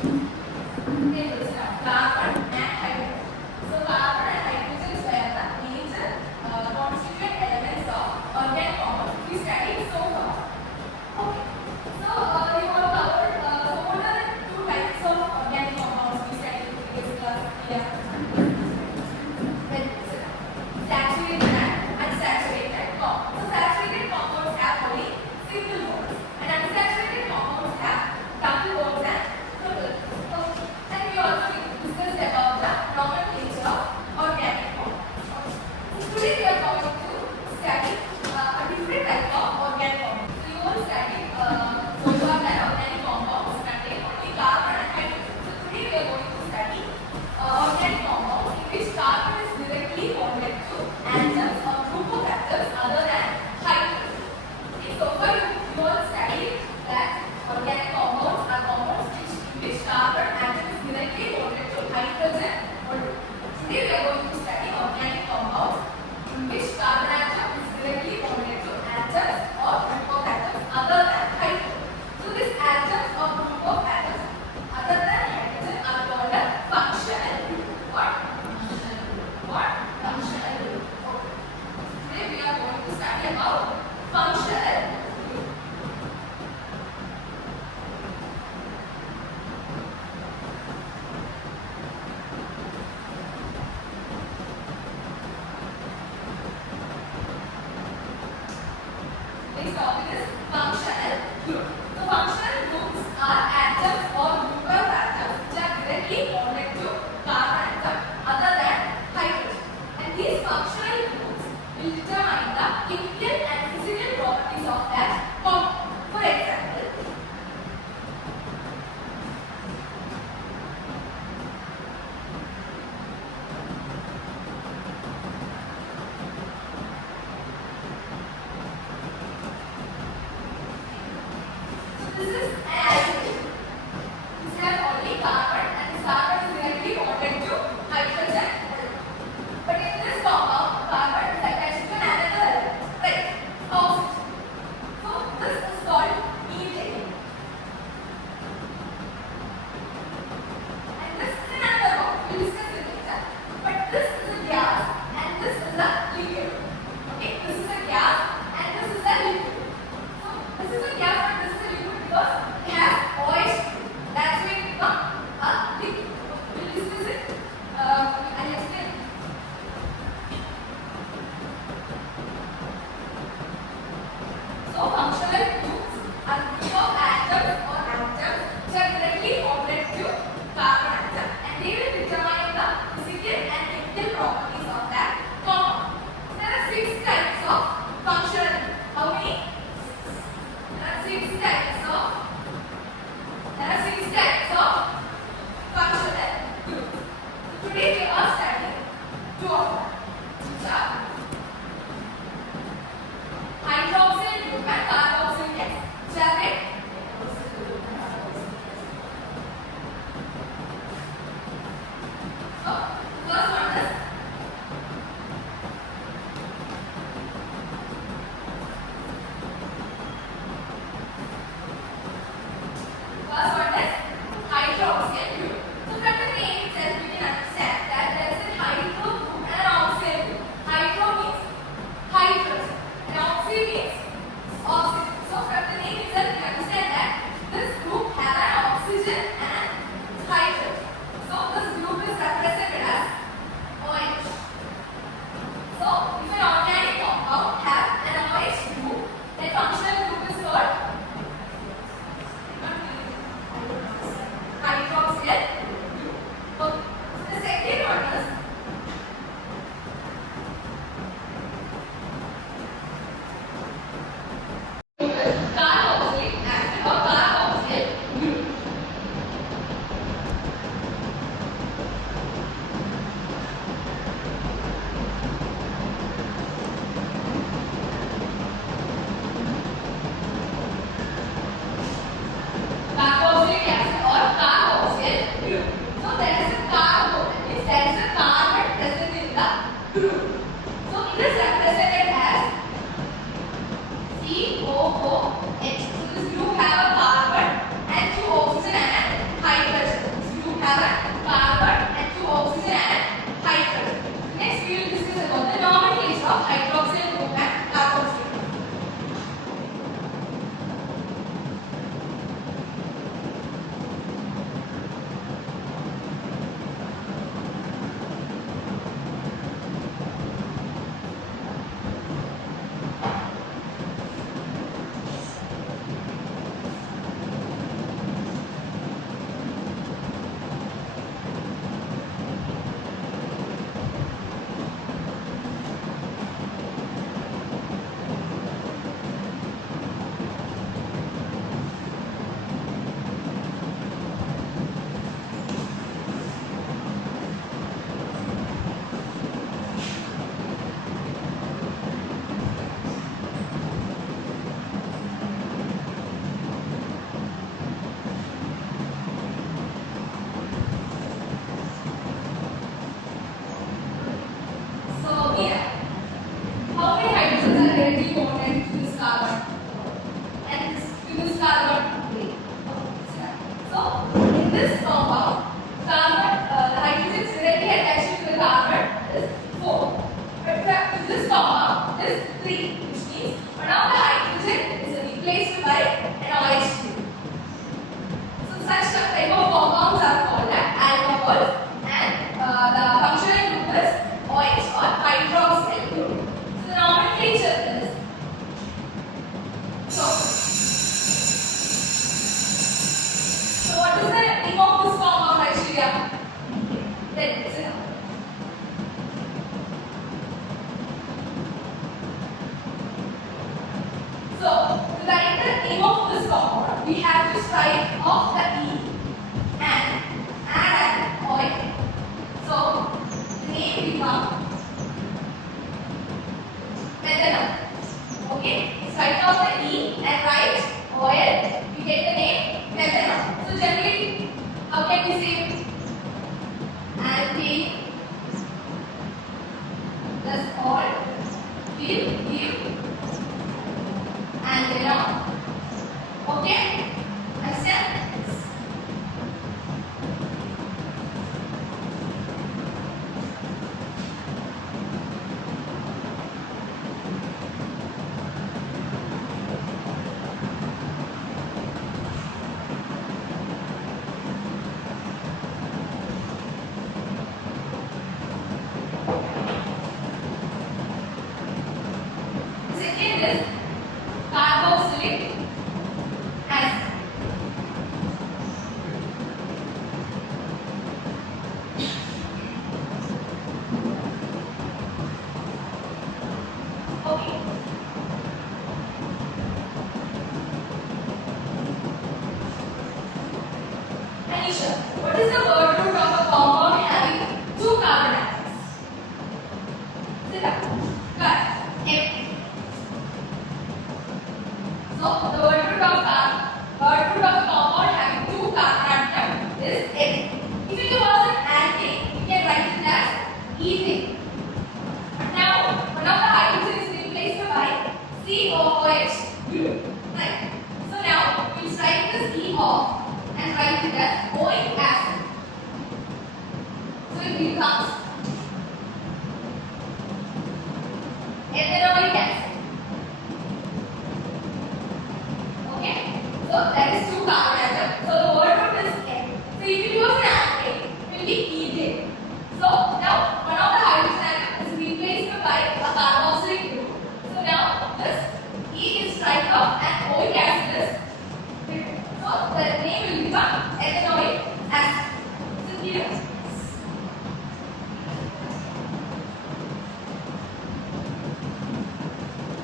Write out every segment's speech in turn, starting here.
Okay, we'll start. Carbon and hydrogen. So carbon and hydrogen were the major constituent elements of organic compound. We studied so far. Okay. So you have covered. So what are the two types of organic compounds we studied in the previous class? Yeah. Saturated and unsaturated compounds. So saturated compounds have only single bonds, and unsaturated compounds have double bonds and triple. Okay. And we also directly bonded to this carbon and to this carbon. So in this compound, the hydrogens directly attached to the carbon is 4. But in this compound, there is 3, which means one of the hydrogen is replaced by an OH group. So such type of compounds are called alcohols, and the functional group is OH or hydroxyl group. So the nomenclature is so what is the name of this compound, Aishwarya? Let's see. So to write the name of this compound, we have to strike off the E and add an oil. So the name becomes methanol. Okay, strike off the E and write oil. You get the name methanol. So generally, how can we say alkane plus oil will give alkanol. Okay, understand? Second is carboxylic acid. Okay. Anisha, what is the word root of a compound having 2 carbon atoms? Sit up. Correct. M. So the word root of a compound having 2 carbon atoms is N. If it was an alkane, we can write it as ethane. But now one of the hydrogen is replaced by COOH group. Right. So now we strike this E off and write it as oic acid. So it becomes ethanoic acid. Okay, so that is 2 carbon atoms. So the word root is N. So if it was an alkane, it will be ethane. So now one of the hydrogen atom is replaced by a carboxylic group. So now this E is strike off and oic acid is written. So the name will become ethanoic acid. Is it clear?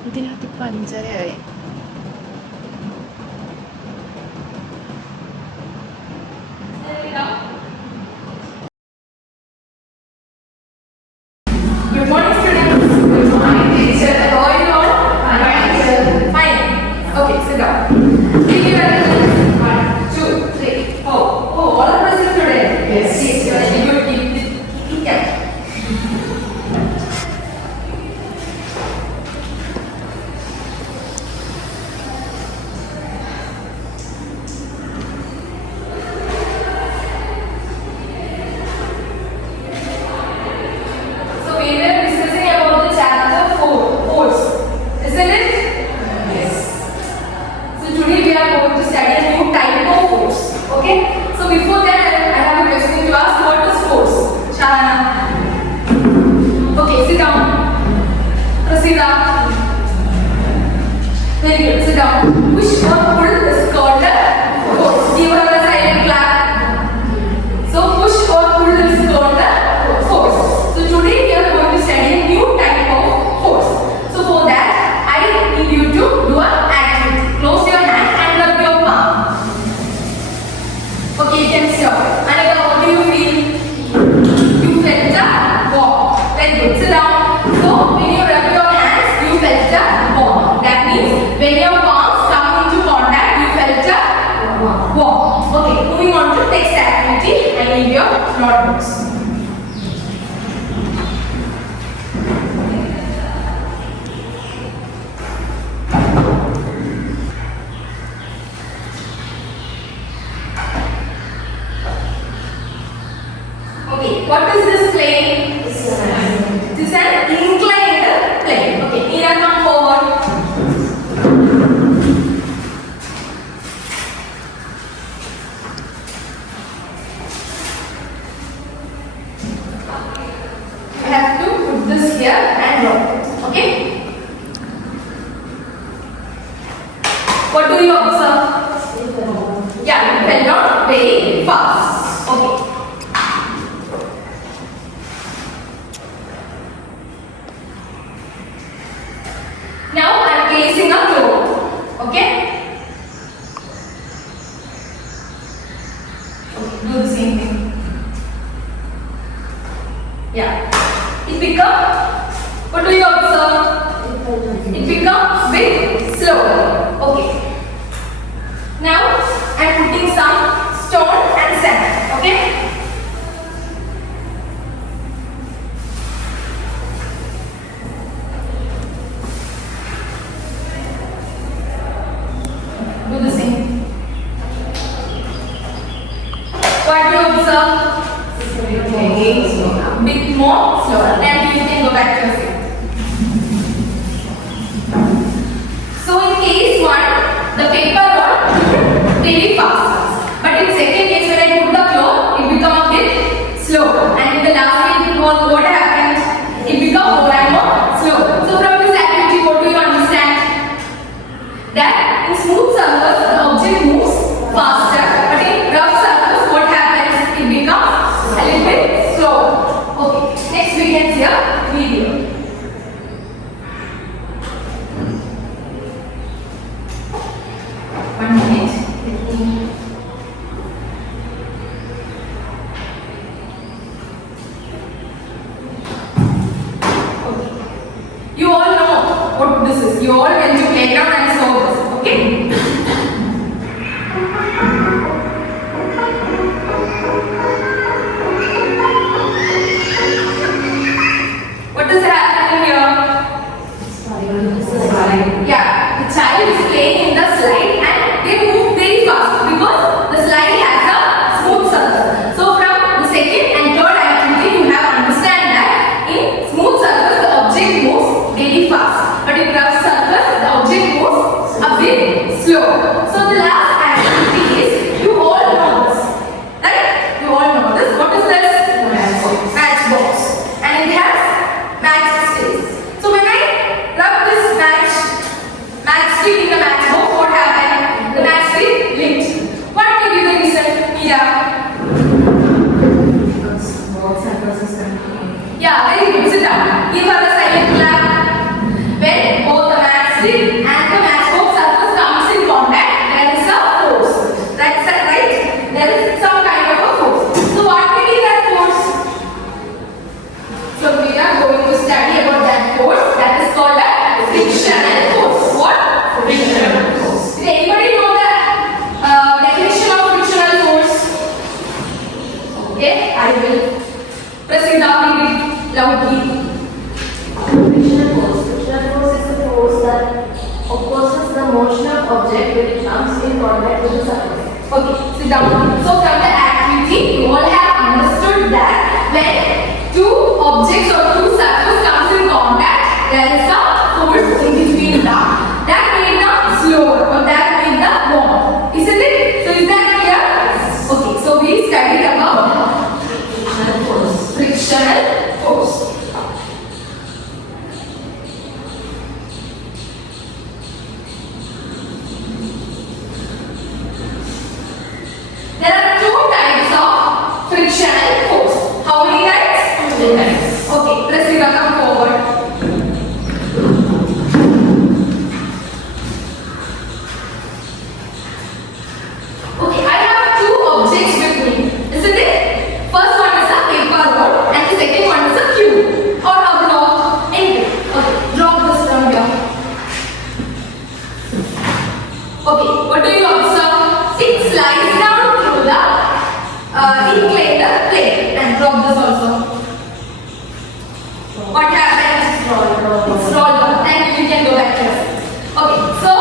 ഇതിനകത്ത് പഞ്ചരയായി Good morning, students. Good morning, teacher. How are you all? Fine. Fine. Okay, sit down. Give me your attention. 1, 2, 3, 4. Oh, all are present today. Yes. Yes. Very good. Keep it. So we were discussing about the chapter 4, force, isn't it? Yes. So today we are going to study a new type of force. Okay. So before that, I have a question to ask. What is force? Shalana. Okay, sit down. Prasida. Very good. Sit down. Push or pull is called a force. Give her a silent clap. So push or pull is called a force. So today we are going to study a new type of force. So for that, I need you to do an activity. Close your hand and rub your palm. Okay, you can stop. Anika, what do you feel? You felt a warm. Very good. Sit down. So when you rub your hands, you felt a warm. That means when your palms come into contact, you felt a warm. Okay, moving on to next activity. I need your notebooks. What is this plane? This is an inclined plane. Okay, Mira, come forward. I have to put this here and drop it. Okay? What do you observe? Yeah, it fell down very fast. Okay. Now I am placing a globe. Okay? Okay, do the same thing. Yeah. It becomes, what do you observe? It becomes bit slow. Okay. Now I am putting some stone and sand. Okay? Do the same. What do you observe? Bit more slower. Then you can go back to your seat. So in case 1, the paper rolled very fast. But in second case, when I put the globe, it become a bit slow. And in the last case, what happened? It become more and more slow. So from this activity, what do you understand? That in smooth surface, the object moves faster. But in rough surface, what happens? It becomes a little bit slow. Okay, next we can see a video. One minute. Okay. You all know what this is. You all went to playground and saw this. Okay? What is happening here? Yeah, the child is playing in the slide and they move very fast because the slide has a smooth surface. So from the second and third activity, you have to understand that in smooth surface, the object moves very fast. But in rough surface, the object moves a bit slow. So the last activity is, you all know this. Right? You all know this. What is this? Matchbox. And it has matchsticks. So when I rub this matchstick in the matchbox, what happened? The matchstick lit. What will be the reason? Mira? Because both surfaces are empty. Yeah, very good. Sit down. Give her a silent clap. When both the matchstick and the matchbox surface comes in contact, there is a force. Right? There is some kind of a force. So what will be that force? So we are going to study about that force. That is called a frictional force. What? Frictional force. Did anybody know the definition of frictional force? Okay, I will press it down, read it loudly. Frictional force. Frictional force is the force that opposes the motion of object when it comes in contact with the surface. Okay, sit down. So from the activity, you all have understood that when two objects or two surfaces comes in contact, there is a force in between them. That made them slower or that made them warm. Isn't it? So is that clear? Okay, so we studied about Frictional force. frictional force. There are 2 types of frictional force. How many types? 2 types. Okay, Rasika, come forward. Okay, I have 2 objects with me, isn't it? First one is a paper roll and the second one is a cube or a block. Anyway, okay, drop this from here. Okay, what do you observe? It slides down through the inclined plane and drop this also. What happens? It's rolled down. Thank you. You can go back to your seat. Okay, so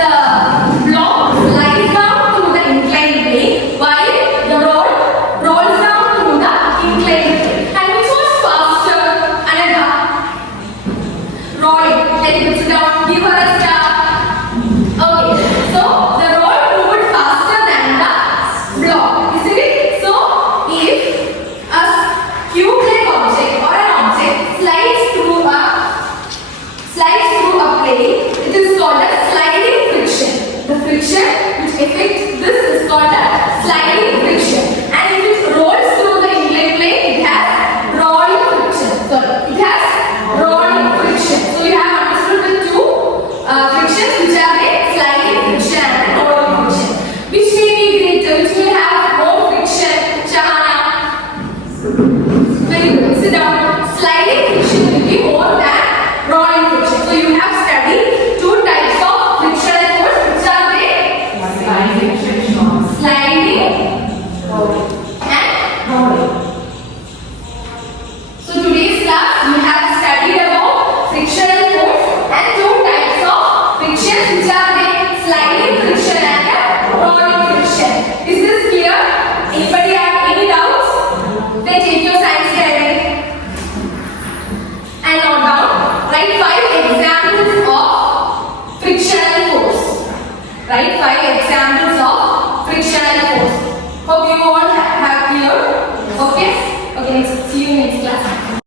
the block slides down to the inclined plane while the roll rolls down to the inclined Very good. Sit down. Sliding friction will be more